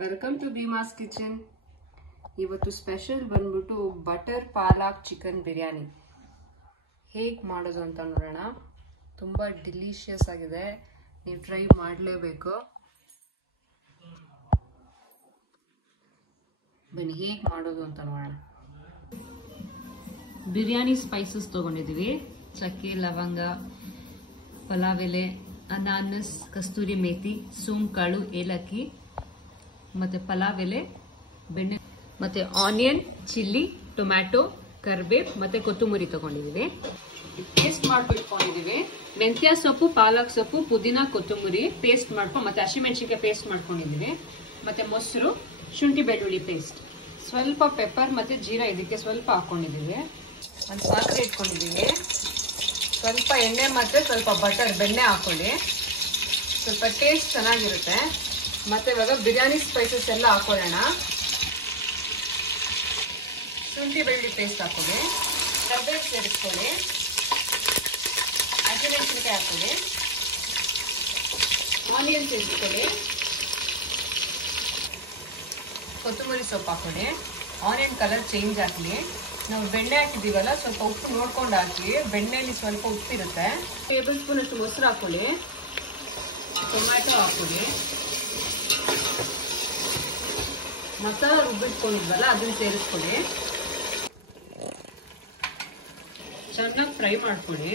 Welcome to Bhima's kitchen. ಇವತ್ತು special ಬಂದ್ಬಿಟ್ಟು butter palak chicken biryani ಹೇಗೆ ಮಾಡೋದು ಅಂತ ನೋಡೋಣ. ತುಂಬ ಡಿಲಿಷಿಯಸ್ ಆಗಿದೆ, ನೀವು ಟ್ರೈ ಮಾಡಲೇಬೇಕು. ಬನ್ನಿ ಹೇಗೆ ಮಾಡೋದು ಅಂತ ನೋಡೋಣ. ಬಿರಿಯಾನಿ ಸ್ಪೈಸಸ್ ತೊಗೊಂಡಿದ್ದೀವಿ. ಚಕ್ಕೆ, ಲವಂಗ, ಪಲಾವ್ ಎಲೆ, ಅನಾನಸ್, ಕಸ್ತೂರಿ ಮೇಥಿ, ಸೋಂಕಾಳು, ಏಲಕ್ಕಿ ಮತ್ತೆ ಪಲಾವ್ ಎಲೆ, ಬೆಣ್ಣೆ ಮತ್ತೆ ಆನಿಯನ್, ಚಿಲ್ಲಿ, ಟೊಮ್ಯಾಟೊ, ಕರ್ಬೇವ್ ಮತ್ತೆ ಕೊತ್ತಂಬರಿ ತಗೊಂಡಿದ್ದೀವಿ. ಪೇಸ್ಟ್ ಮಾಡ್ಬಿಟ್ಕೊಂಡಿದ್ದೀವಿ. ಮೆಂತ್ಯ ಸೊಪ್ಪು, ಪಾಲಕ್ ಸೊಪ್ಪು, ಪುದೀನ, ಕೊತ್ತಂಬರಿ ಪೇಸ್ಟ್ ಮಾಡ್ಕೊಂಡು ಮತ್ತೆ ಹಸಿಮೆಣಸಿನ್ಕಾಯಿ ಪೇಸ್ಟ್ ಮಾಡ್ಕೊಂಡಿದ್ದೀವಿ. ಮತ್ತೆ ಮೊಸರು, ಶುಂಠಿ ಬೆಳ್ಳುಳ್ಳಿ ಪೇಸ್ಟ್, ಸ್ವಲ್ಪ ಪೆಪ್ಪರ್ ಮತ್ತೆ ಜೀರಾ ಇದಕ್ಕೆ ಸ್ವಲ್ಪ ಹಾಕೊಂಡಿದ್ದೀವಿ. ಒಂದು ಪಾತ್ರೆ ಇಟ್ಕೊಂಡಿದ್ದೀವಿ. ಸ್ವಲ್ಪ ಎಣ್ಣೆ ಮತ್ತೆ ಸ್ವಲ್ಪ ಬಟರ್ ಬೆಣ್ಣೆ ಹಾಕೊಳ್ಳಿ, ಸ್ವಲ್ಪ ಟೇಸ್ಟ್ ಚೆನ್ನಾಗಿರುತ್ತೆ. ಮತ್ತೆ ಇವಾಗ ಬಿರಿಯಾನಿ ಸ್ಪೈಸಸ್ ಎಲ್ಲ ಹಾಕೊಳ್ಳೋಣ. ಶುಂಠಿ ಬೆಳ್ಳುಳ್ಳಿ ಪೇಸ್ಟ್ ಹಾಕೊಳ್ಳಿ, ಕರ್ಬೇವು ಸೇರಿಸ್ಕೊಳ್ಳಿ, ಹಸಿಮೆಣಸಿನಕಾಯಿ ಹಾಕೊಳ್ಳಿ, ಆನಿಯನ್ ಸೇರಿಸ್ಕೊಳ್ಳಿ, ಕೊತ್ತಂಬರಿ ಸೊಪ್ಪು ಹಾಕೊಳ್ಳಿ. ಆನಿಯನ್ ಕಲರ್ ಚೇಂಜ್ ಆಗಲಿ. ನಾವು ಬೆಣ್ಣೆ ಹಾಕಿದ್ದೀವಲ್ಲ, ಸ್ವಲ್ಪ ಉಪ್ಪು ನೋಡ್ಕೊಂಡು ಹಾಕಿ. ಬೆಣ್ಣೆಯಲ್ಲಿ ಸ್ವಲ್ಪ ಉಪ್ಪಿರುತ್ತೆ. ಟೇಬಲ್ ಸ್ಪೂನ್ ಅಷ್ಟು ಮೊಸರು ಹಾಕೊಳ್ಳಿ, ಟೊಮ್ಯಾಟೊ ಹಾಕೊಳ್ಳಿ, ಮಸಾಲ ರುಬ್ಬಿಟ್ಕೊಂಡಿದ್ವಲ್ಲ ಅದನ್ನ ಸೇರಿಸ್ಕೊಳ್ಳಿ. ಚೆನ್ನಾಗಿ ಫ್ರೈ ಮಾಡ್ಕೊಳ್ಳಿ.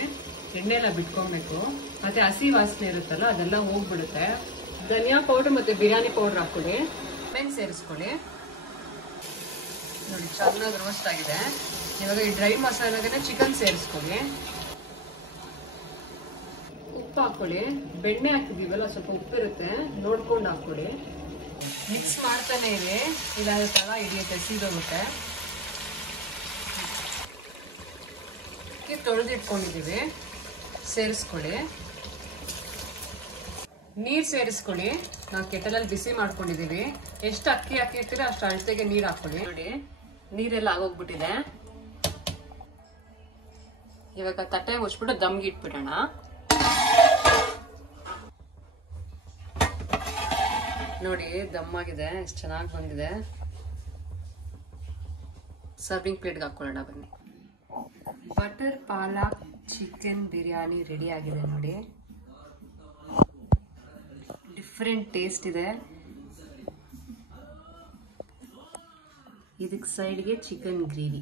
ಎಣ್ಣೆ ಎಲ್ಲ ಬಿಟ್ಕೊಬೇಕು, ಮತ್ತೆ ಹಸಿ ವಾಸನೆ ಇರುತ್ತಲ್ಲ ಅದೆಲ್ಲ ಹೋಗ್ಬಿಡುತ್ತೆ. ಧನಿಯಾ ಪೌಡರ್ ಮತ್ತೆ ಬಿರಿಯಾನಿ ಪೌಡರ್ ಹಾಕೊಳ್ಳಿ. ಮೆಣಸು ಸೇರಿಸ್ಕೊಳ್ಳಿ. ನೋಡಿ ಚೆನ್ನಾಗಿ ರೋಸ್ಟ್ ಆಗಿದೆ. ಇವಾಗ ಈ ಡ್ರೈ ಮಸಾಲಾಗೆ ಚಿಕನ್ ಸೇರಿಸ್ಕೊಳ್ಳಿ. ಉಪ್ಪು ಹಾಕೊಳ್ಳಿ. ಬೆಣ್ಣೆ ಹಾಕಿದೀವಲ್ಲ ಸ್ವಲ್ಪ ಉಪ್ಪಿರುತ್ತೆ, ನೋಡ್ಕೊಂಡು ಹಾಕೊಳ್ಳಿ. ಮಿಕ್ಸ್ ಮಾಡ್ತಾನೆ ಇದೆ, ಇಲ್ಲ ತಳ ಹಿಡಿಯುತ್ತೆ, ಸೀದೋಗುತ್ತೆ. ಅಕ್ಕಿ ತೊಳೆದಿಟ್ಕೊಂಡಿದ್ದೀವಿ, ಸೇರಿಸ್ಕೊಳ್ಳಿ. ನೀರು ಸೇರಿಸ್ಕೊಳ್ಳಿ. ನಾವು ಕೆಟಲಲ್ಲಿ ಬಿಸಿ ಮಾಡ್ಕೊಂಡಿದ್ದೀವಿ. ಎಷ್ಟು ಅಕ್ಕಿ ಹಾಕಿರ್ತೀರ ಅಷ್ಟು ಅಳತೆಗೆ ನೀರು ಹಾಕೊಳ್ಳಿ. ನೋಡಿ ನೀರೆಲ್ಲ ಆಗೋಗ್ಬಿಟ್ಟಿದೆ. ಇವಾಗ ತಟ್ಟೆ ಮುಚ್ಬಿಟ್ಟು ದಮ್ಗೆ ಇಟ್ಬಿಡೋಣ. ನೋಡಿ ದಮ್ಮಾಗಿದೆ, ಎಷ್ಟು ಚೆನ್ನಾಗಿ ಬಂದಿದೆ. ಸರ್ವಿಂಗ್ ಪ್ಲೇಟ್ಗೆ ಹಾಕೊಳ್ಳೋಣ ಬನ್ನಿ. Butter palak chicken biryani ready ಆಗಿದೆ ನೋಡಿ. ಡಿಫ್ರೆಂಟ್ ಟೇಸ್ಟ್ ಇದೆ. ಇದಕ್ಕೆ ಸೈಡ್ಗೆ ಚಿಕನ್ ಗ್ರೇವಿ.